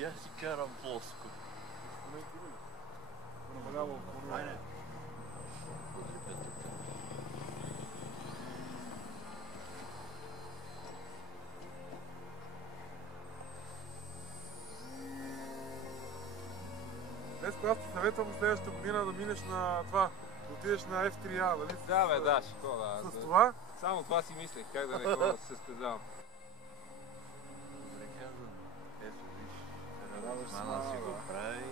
И аз си карам плоско. Айде. Днес, аз ти съветвам следващата година да минеш на това, да отидеш на F3A, нали? Да, бе, да, ще ходя. С това? Само това си мислех, как да не ходя да се състезавам. Добре казвам. Ето виж, Радосмана си го прави.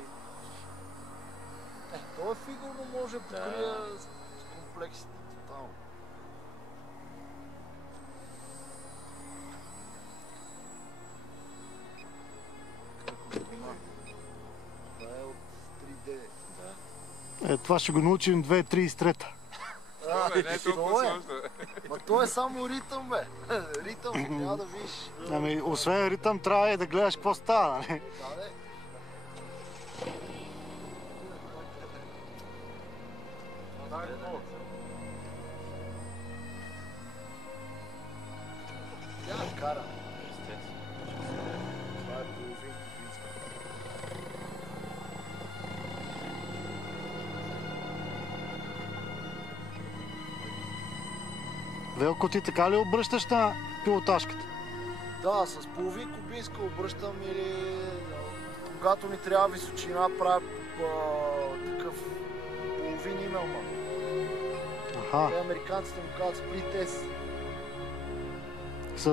Той фигурно може да покрие с комплексите тотално. Това е от 3D. Това ще го научим 2.33. Не е толкова сложно. Ма то е само ритъм, бе. Ритъм, трябва да виж. Ами, освен ритъм, трябва и да гледаш какво става, нали? Да, бе. Тя кара. Това е половин кубинска. Велко, ти така ли обръщаш на пилотажката? Да, с половин кубинска обръщам или когато ми трябва височина, правя такъв половин имелман. Аха. Американците му казват split S.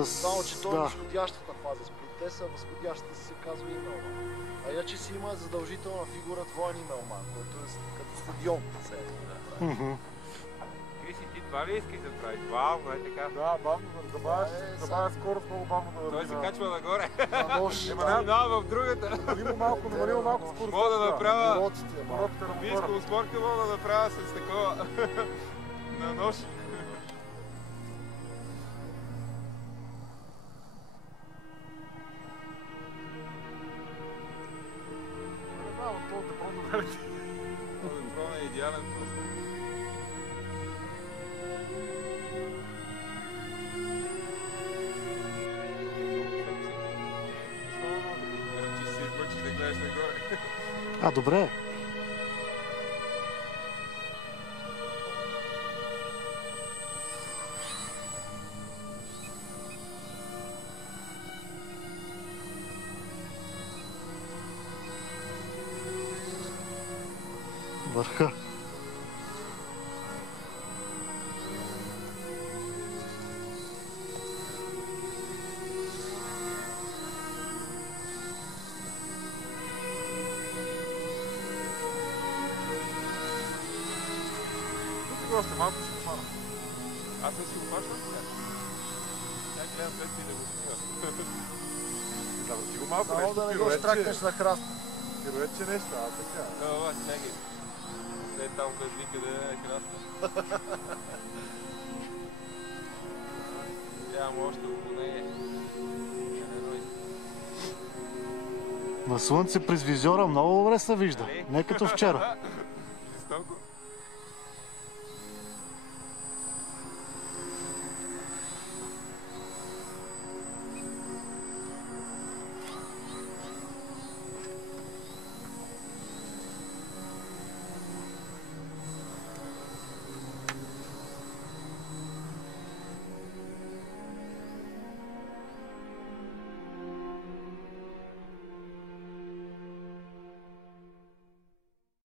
Само, че това е възходящата фаза split S, а възходящата се казва имелман. А иначе си има задължителна фигура двоен имелман, който е като стадион. Криси, ти това ли искаш да правиш? Бавно, е така. Да, бавно да добавя скорост, много бавно да върви. Той се качва нагоре. На нож. Минава в другата. Намалимо малко скорост. Мога да направя... Оборотите, Виж, колосморка мога да направя с такова... на нож. Депрон е идеален просто. Ти си почеш да гледаш нагоре. А, добре. Върха. Тук още малко ще хвана. Аз не си го бачвам сега. Тя гледам след ти да го снимам. Да, ти го малко само нещо да не го штракнеш на храст. пируетче нещо, така. Това, чакай. Не там без никъде е красно. Нямам още около нея. На слънце през визиора много добре се вижда. Не като вчера. Жестоко.